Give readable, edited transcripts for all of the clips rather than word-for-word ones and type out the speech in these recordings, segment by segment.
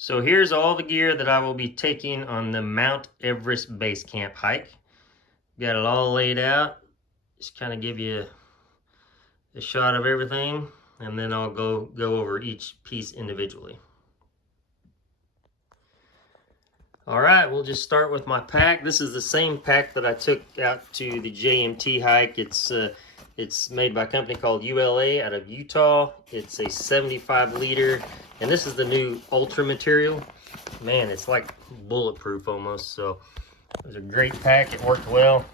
So here's all the gear that I will be taking on the Mount Everest base camp hike. Got it all laid out. Just kind of give you a shot of everything, and then I'll go over each piece individually. All right, we'll just start with my pack. This is the same pack that I took out to the JMT hike. It's made by a company called ULA out of Utah. It's a 75 liter, and this is the new Ultra material. Man, it's like bulletproof almost. So it was a great pack. It worked well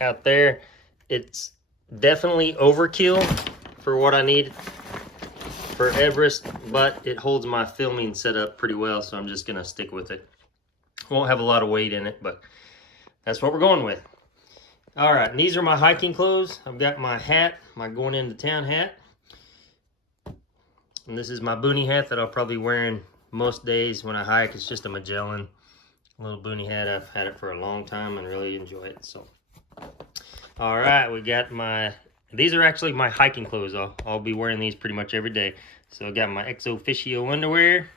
out there. It's definitely overkill for what I need for Everest, but it holds my filming setup pretty well, so I'm just gonna stick with it. Won't have a lot of weight in it, but that's what we're going with. All right, and these are my hiking clothes. I've got my hat, my going into town hat. And this is my boonie hat that I'll probably be wearing most days when I hike. It's just a Magellan little boonie hat. I've had it for a long time and really enjoy it. So, all right, we got these are actually my hiking clothes. I'll be wearing these pretty much every day. So I got my Ex Officio underwear.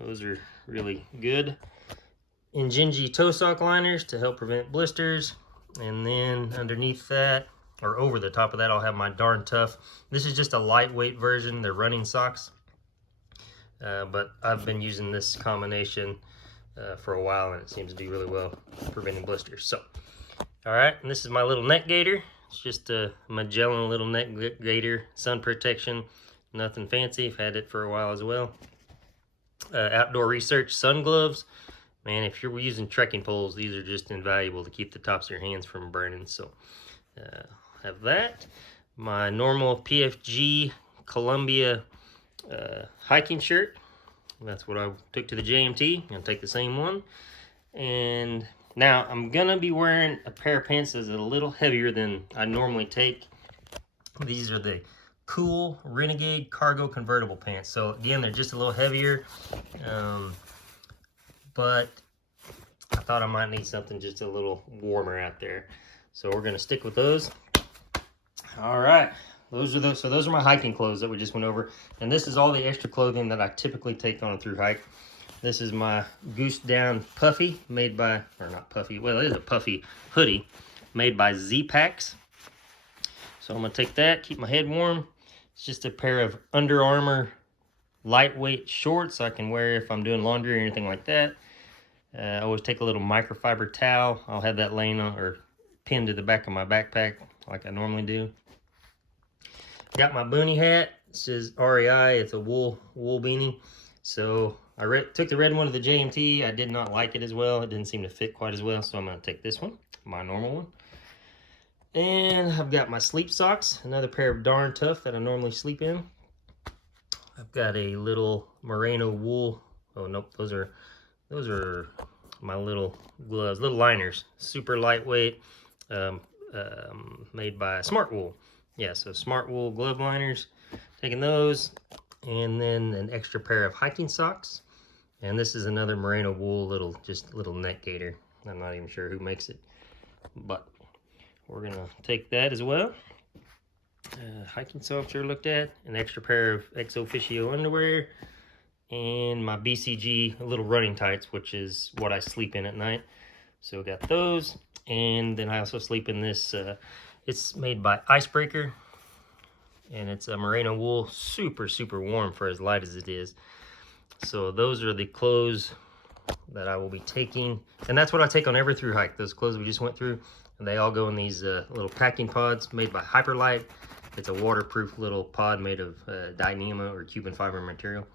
Those are really good. Injinji toe sock liners to help prevent blisters. And then underneath that, or over the top of that, I'll have my Darn Tough. This is just a lightweight version. They're running socks. But I've been using this combination for a while, and it seems to do really well preventing blisters. So, all right, and this is my little neck gaiter. It's just a Magellan little neck gaiter, sun protection, nothing fancy. I've had it for a while as well. Outdoor Research sun gloves. Man, if you're using trekking poles, these are just invaluable to keep the tops of your hands from burning. So, have that. My normal PFG Columbia hiking shirt. That's what I took to the JMT. I'm gonna take the same one. And now I'm gonna be wearing a pair of pants that's a little heavier than I normally take. These are the Cool Renegade Cargo Convertible Pants. So again, they're just a little heavier. But I thought I might need something just a little warmer out there. So we're gonna stick with those. All right, those are my hiking clothes that we just went over. And this is all the extra clothing that I typically take on a through hike. This is my Goose Down Puffy made by, or not puffy, well it is a puffy hoodie made by Z-Packs. So I'm gonna take that, keep my head warm. It's just a pair of Under Armour lightweight shorts I can wear if I'm doing laundry or anything like that. I always take a little microfiber towel. I'll have that laying on or pinned to the back of my backpack like I normally do. Got my boonie hat. It says REI. It's a wool beanie. So I took the red one to the JMT. I did not like it as well. It didn't seem to fit quite as well. So I'm going to take this one, my normal one. And I've got my sleep socks. Another pair of Darn Tough that I normally sleep in. I've got a little merino wool. Oh, nope. Those are my little gloves, little liners. Super lightweight, made by Smart Wool. Yeah, so Smart Wool glove liners. Taking those, and then an extra pair of hiking socks. And this is another merino wool little neck gaiter. I'm not even sure who makes it, but we're gonna take that as well. Hiking socks are looked at. An extra pair of Ex Officio underwear. And my BCG little running tights, which is what I sleep in at night. So got those. And then I also sleep in this, it's made by Icebreaker. And it's a merino wool, super, super warm for as light as it is. So those are the clothes that I will be taking. And that's what I take on every through hike, those clothes we just went through. And they all go in these little packing pods made by Hyperlite. It's a waterproof little pod made of Dyneema or Cuban fiber material.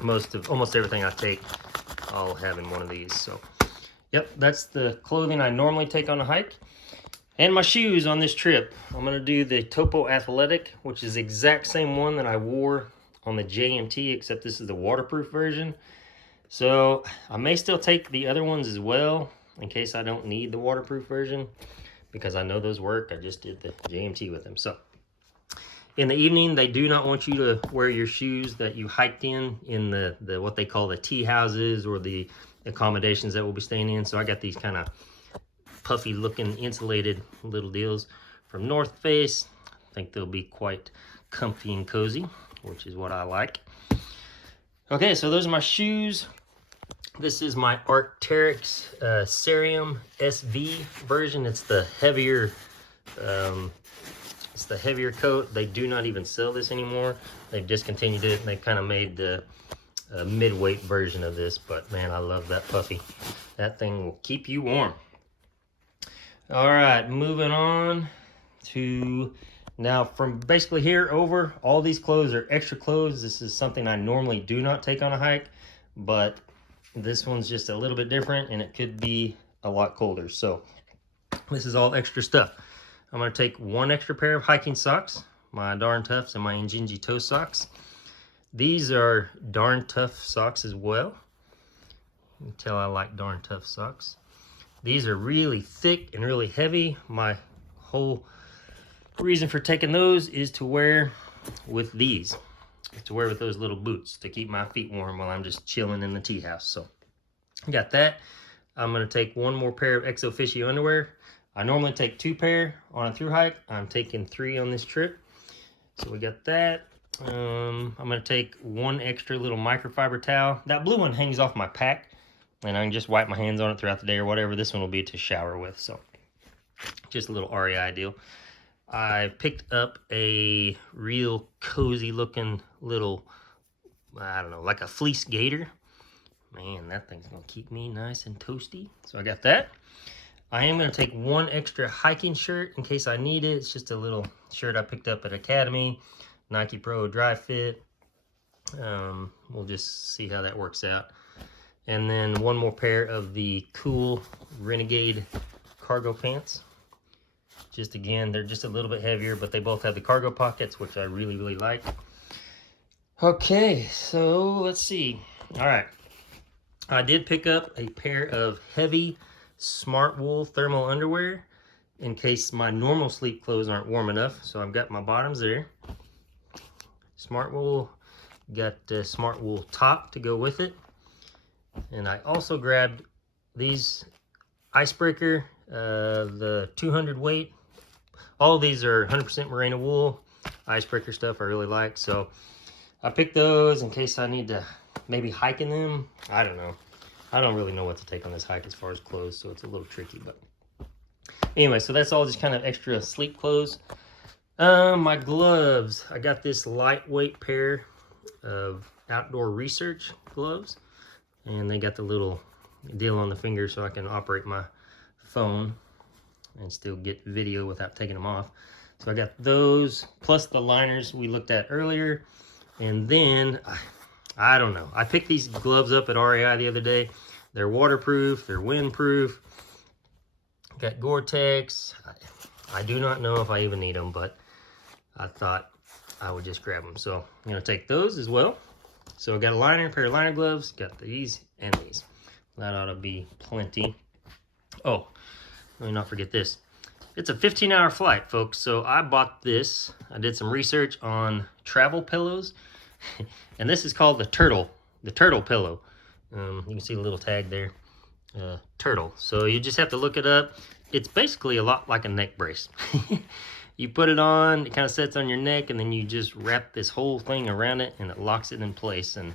Almost everything I take, I'll have in one of these. So, yep, that's the clothing I normally take on a hike. And my shoes on this trip. I'm gonna do the Topo Athletic, which is the exact same one that I wore on the JMT, except this is the waterproof version. So I may still take the other ones as well, in case I don't need the waterproof version, because I know those work. I just did the JMT with them. So in the evening, they do not want you to wear your shoes that you hiked in the what they call the tea houses or the accommodations that we'll be staying in. So I got these kind of puffy looking insulated little deals from North Face. I think they'll be quite comfy and cozy, which is what I like. Okay, so those are my shoes. This is my Arc'teryx Cerium SV version. It's the heavier coat. They do not even sell this anymore. They've discontinued it, and they kind of made the mid-weight version of this, but man, I love that puppy. That thing will keep you warm. All right, moving on to now, from basically here over, all these clothes are extra clothes. This is something I normally do not take on a hike, but this one's just a little bit different, and it could be a lot colder. So this is all extra stuff. I'm going to take one extra pair of hiking socks, my Darn Toughs and my Injinji toe socks. These are Darn Tough socks as well. You can tell I like Darn Tough socks. These are really thick and really heavy. My whole reason for taking those is to wear with these. To wear with those little boots to keep my feet warm while I'm just chilling in the tea house. So got that. I'm going to take one more pair of Ex Officio underwear. I normally take 2 pair on a through hike. I'm taking 3 on this trip. So we got that. I'm going to take 1 extra little microfiber towel. That blue one hangs off my pack, and I can just wipe my hands on it throughout the day or whatever. This one will be to shower with. So just a little REI deal. I picked up a real cozy looking little, I don't know, like a fleece gaiter. Man, that thing's gonna keep me nice and toasty. So I got that. I am gonna take 1 extra hiking shirt in case I need it. It's just a little shirt I picked up at Academy, Nike Pro Dry Fit. We'll just see how that works out. And then 1 more pair of the cool Renegade cargo pants. Just again, they're just a little bit heavier, but they both have the cargo pockets, which I really, really like. Okay, so let's see. All right. I did pick up a pair of heavy Smart Wool thermal underwear in case my normal sleep clothes aren't warm enough. So I've got my bottoms there. Smart Wool, got the Smart Wool top to go with it. And I also grabbed these Icebreaker, the 200 weight. All of these are 100% merino wool. Icebreaker stuff I really like. So I picked those in case I need to maybe hike in them. I don't know. I don't really know what to take on this hike as far as clothes, so it's a little tricky. But anyway, so that's all just kind of extra sleep clothes. My gloves. I got this lightweight pair of Outdoor Research gloves. And they got the little deal on the finger so I can operate my phone and still get video without taking them off. So I got those, plus the liners we looked at earlier. And then, I don't know. I picked these gloves up at REI the other day. They're waterproof, they're windproof. Got Gore-Tex. I do not know if I even need them, but I thought I would just grab them. So I'm gonna take those as well. So I got a pair of liner gloves, got these and these. That ought to be plenty. Oh, let me not forget this. It's a 15-hour flight, folks. So I bought this. I did some research on travel pillows. And this is called the turtle pillow. You can see the little tag there. Turtle. So you just have to look it up. It's basically a lot like a neck brace. You put it on, it kind of sets on your neck, and then you just wrap this whole thing around it, and it locks it in place. And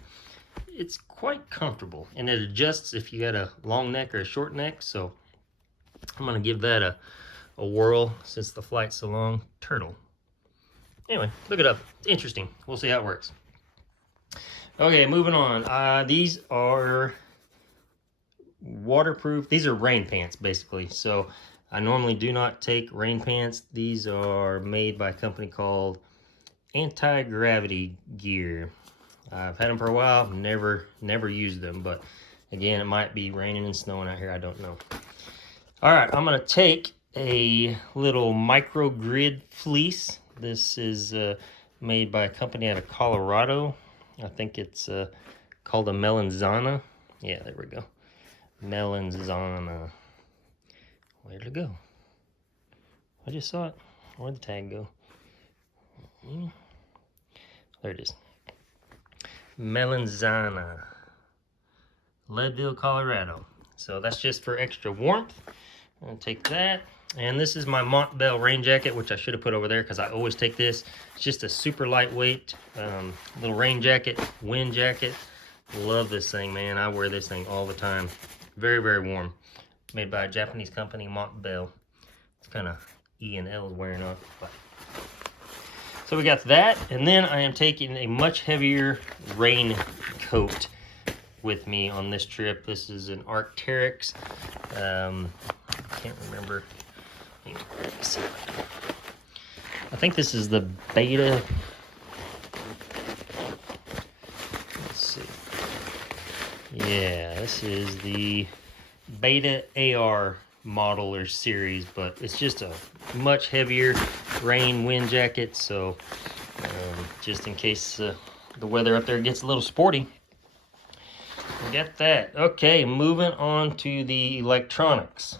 it's quite comfortable. And it adjusts if you got a long neck or a short neck. So I'm going to give that a whirl since the flight's so long. Turtle. Anyway, look it up. It's interesting. We'll see how it works. Okay, moving on. These are waterproof. These are rain pants, basically. So I normally do not take rain pants. These are made by a company called Anti-Gravity Gear. I've had them for a while, never used them, but again, it might be raining and snowing out here, I don't know. All right, I'm gonna take a little microgrid fleece. This is made by a company out of Colorado. I think it's called a Melanzana. Yeah, there we go. Melanzana. Where'd it go? I just saw it. Where'd the tag go? There it is. Melanzana, Leadville, Colorado. So that's just for extra warmth. I'm gonna take that. And this is my Montbell rain jacket, which I should have put over there because I always take this. It's just a super lightweight little rain jacket, wind jacket. Love this thing, man. I wear this thing all the time. Very, very warm. Made by a Japanese company, Montbell. It's kind of E and L is wearing off. But. So we got that, and then I am taking a much heavier rain coat with me on this trip. This is an Arc'teryx. I can't remember. I think this is the Beta. Let's see. Yeah, this is the Beta AR model or series, but it's just a much heavier rain wind jacket, so just in case the weather up there gets a little sporty. Get that. Okay, moving on to the electronics.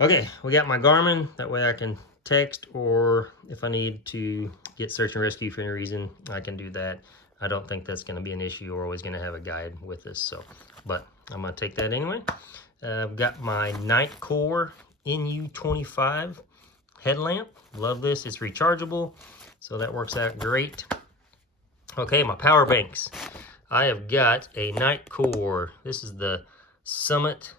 Okay, we got my Garmin. That way I can text, or if I need to get search and rescue for any reason, I can do that. I don't think that's going to be an issue. We're always going to have a guide with us, so, but I'm going to take that anyway. I've got my Nightcore NU25 headlamp. Love this. It's rechargeable, so that works out great. Okay, my power banks. I have got a Nightcore. This is the Summit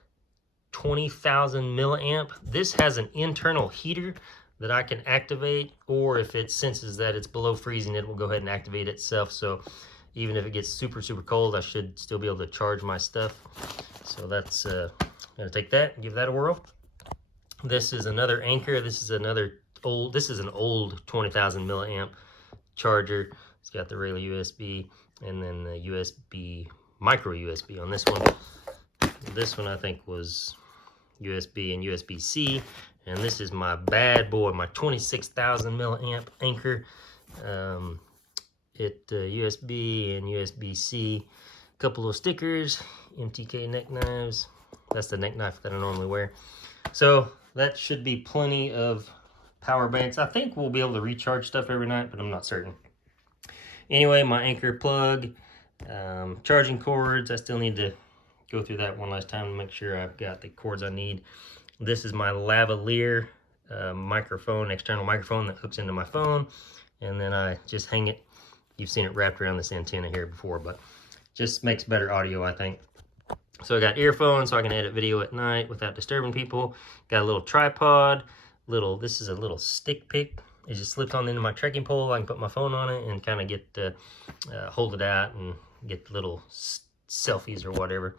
20,000 milliamp. This has an internal heater that I can activate, or if it senses that it's below freezing, it will go ahead and activate itself. So even if it gets super, super cold, I should still be able to charge my stuff. So that's gonna take that and give that a whirl. This is another Anchor. This is an old 20,000 milliamp charger. It's got the regular USB and then the USB, micro USB on this one. This one I think was USB and USB-C. And this is my bad boy, my 26,000 milliamp Anchor. USB and USB-C. A couple of stickers, MTK neck knives. That's the neck knife that I normally wear. So that should be plenty of power banks. I think we'll be able to recharge stuff every night, but I'm not certain. Anyway, my Anchor plug, charging cords. I still need to go through that one last time to make sure I've got the cords I need. This is my lavalier microphone, external microphone that hooks into my phone, and then I just hang it. You've seen it wrapped around this antenna here before, but just makes better audio, I think. So I got earphones so I can edit video at night without disturbing people. Got a little tripod, this is a little stick pick. It just slips on into my trekking pole. I can put my phone on it and kind of get hold it out and get little selfies or whatever.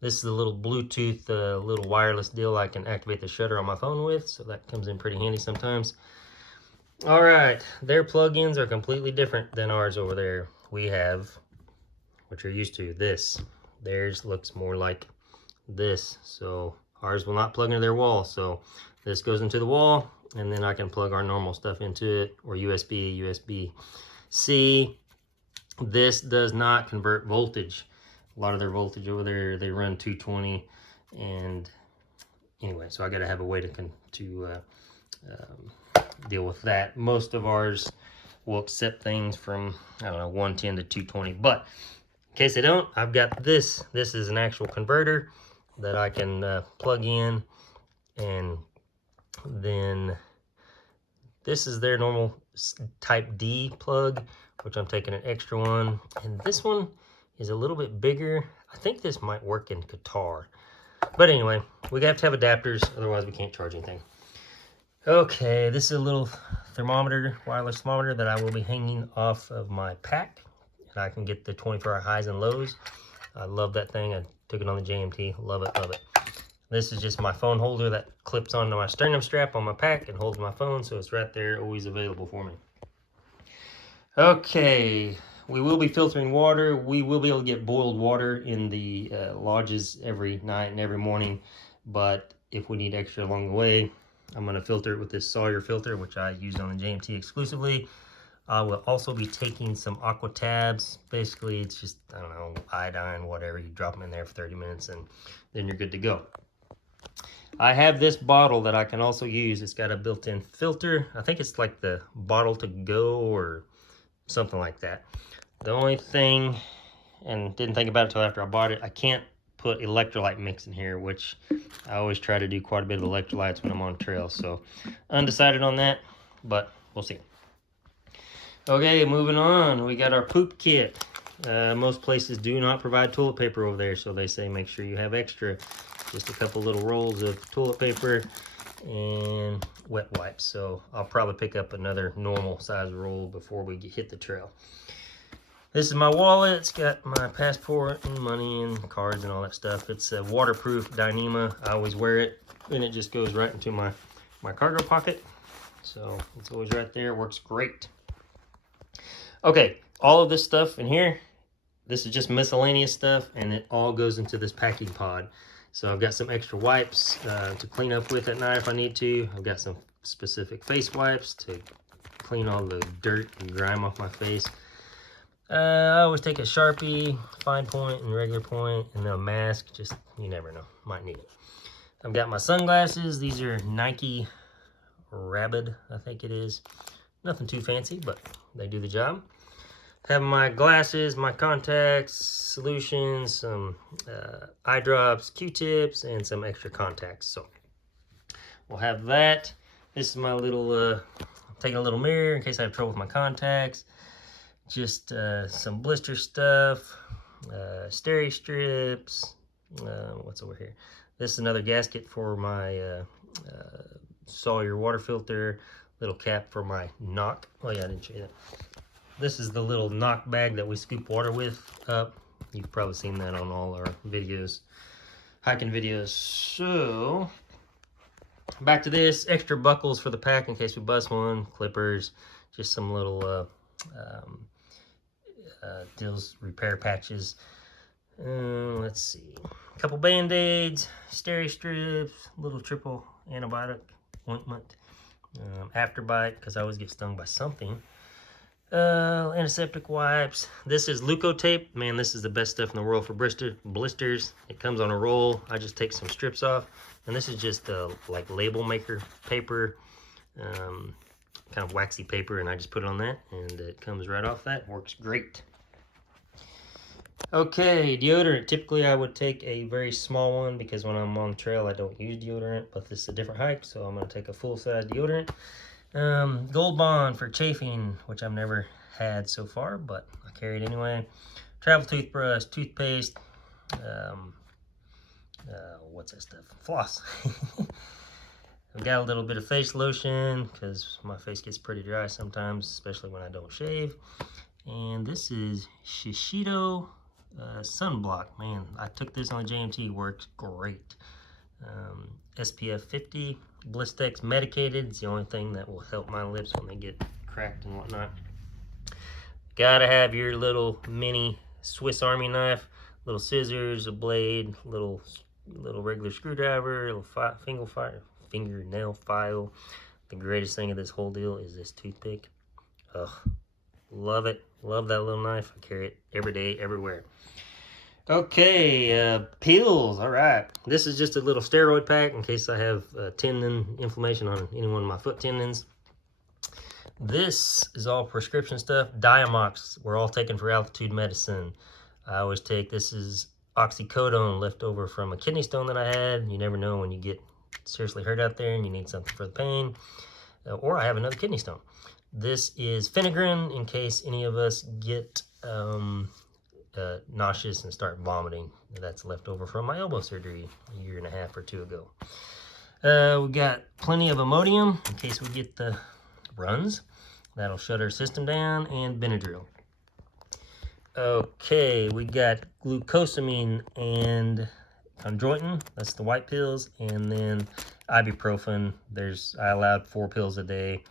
This is a little Bluetooth, little wireless deal I can activate the shutter on my phone with, so that comes in pretty handy sometimes. All right, their plugins are completely different than ours over there. We have, what you're used to, this. Theirs looks more like this, so ours will not plug into their wall. So this goes into the wall, and then I can plug our normal stuff into it, or USB, USB-C. This does not convert voltage. A lot of their voltage over there, they run 220, and anyway, so I got to have a way to deal with that. Most of ours will accept things from, I don't know, 110 to 220, but in case they don't, I've got this. This is an actual converter that I can plug in, and then this is their normal type D plug, which I'm taking an extra one, and this one is a little bit bigger. I think this might work in Qatar. But anyway, we have to have adapters, otherwise we can't charge anything. Okay, this is a little thermometer, wireless thermometer that I will be hanging off of my pack. And I can get the 24-hour highs and lows. I love that thing. I took it on the JMT. Love it, love it. This is just my phone holder that clips onto my sternum strap on my pack and holds my phone, so it's right there, always available for me. Okay, we will be filtering water. We will be able to get boiled water in the lodges every night and every morning, but if we need extra along the way, I'm going to filter it with this Sawyer filter, which I use on the JMT exclusively. I will also be taking some aqua tabs. Basically, it's just, I don't know, iodine, whatever. You drop them in there for 30 minutes and then you're good to go. I have this bottle that I can also use. It's got a built-in filter. I think it's like the bottle to go or something like that. The only thing, and didn't think about it until after I bought it, I can't put electrolyte mix in here, which I always try to do quite a bit of electrolytes when I'm on trail. So undecided on that, but we'll see. Okay, moving on. We got our poop kit. Most places do not provide toilet paper over there, so they say make sure you have extra. Just a couple little rolls of toilet paper and wet wipes. So I'll probably pick up another normal size roll before we hit the trail. This is my wallet. It's got my passport and money and cards and all that stuff. It's a waterproof Dyneema. I always wear it, and it just goes right into my cargo pocket. So it's always right there. Works great. Okay, all of this stuff in here, this is just miscellaneous stuff, and it all goes into this packing pod. So I've got some extra wipes to clean up with at night if I need to. I've got some specific face wipes to clean all the dirt and grime off my face. I always take a Sharpie, fine point and regular point, and then a mask. Just, you never know, might need it. I've got my sunglasses. These are Nike Rabid, I think it is. Nothing too fancy, but they do the job. Have my glasses, my contacts, solutions, some eye drops, Q-tips, and some extra contacts. So we'll have that. This is my little, taking a little mirror in case I have trouble with my contacts. Just some blister stuff, steri strips. What's over here? This is another gasket for my Sawyer water filter. Little cap for my knock. Oh yeah, I didn't show you that. This is the little knock bag that we scoop water with up. You've probably seen that on all our videos, hiking videos. So back to this, extra buckles for the pack in case we bust one, clippers, just some little Dill's repair patches. Let's see, a couple band-aids, steri strips, little triple antibiotic ointment, afterbite because I always get stung by something, antiseptic wipes. This is Leukotape. Man, this is the best stuff in the world for blisters. It comes on a roll. I just take some strips off, and this is just like label maker paper, kind of waxy paper, and I just put it on that, and it comes right off that. Works great. Okay, deodorant. Typically I would take a very small one because when I'm on trail I don't use deodorant, but this is a different hike, so I'm going to take a full-size deodorant. Gold Bond for chafing, which I've never had so far, but I carry it anyway. Travel toothbrush, toothpaste, what's that stuff? Floss. I've got a little bit of face lotion because my face gets pretty dry sometimes, especially when I don't shave. And this is Shiseido sunblock. Man, I took this on the JMT, works great. SPF 50, Blistex medicated. It's the only thing that will help my lips when they get cracked and whatnot. Gotta have your little mini Swiss Army knife, little scissors, a blade, little regular screwdriver, little fingernail file. The greatest thing of this whole deal is this toothpick. Ugh, love it. Love that little knife. I carry it every day, everywhere. Okay, pills. All right. This is just a little steroid pack in case I have tendon inflammation on any one of my foot tendons. This is all prescription stuff. Diamox, we're all taking for altitude medicine. I always take, this is oxycodone left over from a kidney stone that I had. You never know when you get seriously hurt out there and you need something for the pain. Or I have another kidney stone. This is Finagrin in case any of us get nauseous and start vomiting. That's left over from my elbow surgery a year and a half or two ago. We got plenty of Imodium in case we get the runs. That'll shut our system down, and Benadryl. Okay, we got glucosamine and chondroitin. That's the white pills, and then ibuprofen. I allowed 4 pills a day.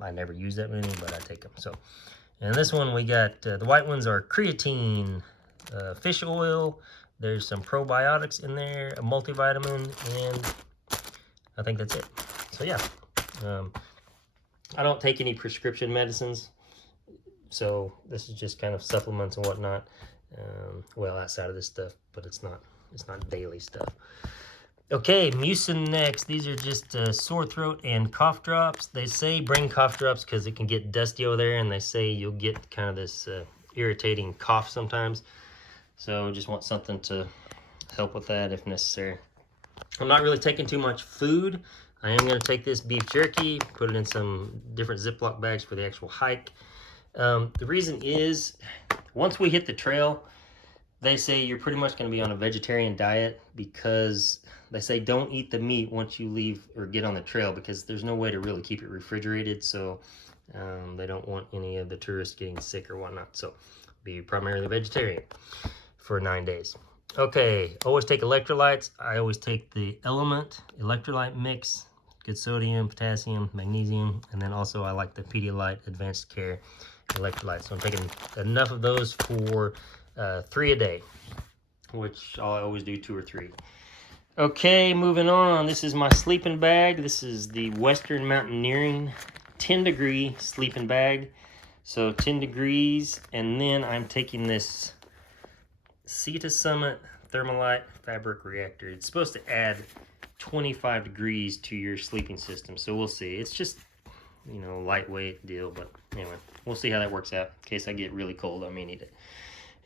I never use that many, but I take them. So, and this one we got, the white ones are creatine, fish oil. There's some probiotics in there, a multivitamin, and I think that's it. So yeah, I don't take any prescription medicines. So this is just kind of supplements and whatnot. Well, outside of this stuff, but it's not daily stuff. Okay, Mucinex. These are just sore throat and cough drops. They say bring cough drops because it can get dusty over there, and they say you'll get kind of this irritating cough sometimes. So just want something to help with that if necessary. I'm not really taking too much food. I am going to take this beef jerky, put it in some different Ziploc bags for the actual hike. The reason is, once we hit the trail, they say you're pretty much going to be on a vegetarian diet, because they say don't eat the meat once you leave or get on the trail, because there's no way to really keep it refrigerated. So they don't want any of the tourists getting sick or whatnot. So be primarily vegetarian for 9 days. Okay, always take electrolytes. I always take the Element electrolyte mix, good sodium, potassium, magnesium, and then also I like the Pedialyte Advanced Care electrolytes. So I'm taking enough of those for 3 a day, which I always do 2 or 3. Okay, moving on. This is my sleeping bag. This is the Western Mountaineering 10-degree sleeping bag. So 10 degrees, and then I'm taking this Sea to Summit Thermalite fabric reactor. It's supposed to add 25 degrees to your sleeping system, so we'll see. It's just, you know, lightweight deal, but anyway, we'll see how that works out. In case I get really cold, I may need it.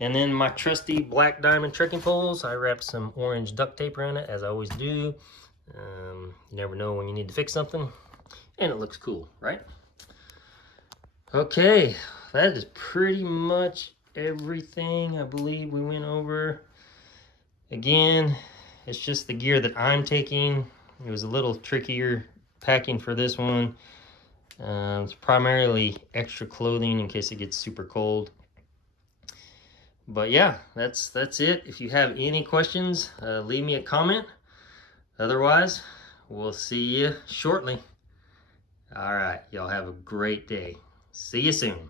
And then my trusty black diamond trekking poles. I wrapped some orange duct tape around it, as I always do. You never know when you need to fix something, and it looks cool, right? Okay, that is pretty much everything I believe we went over. Again, it's just the gear that I'm taking. It was a little trickier packing for this one. It's primarily extra clothing in case it gets super cold. But yeah, that's it. If you have any questions, leave me a comment. Otherwise, we'll see you shortly. All right, y'all have a great day. See you soon.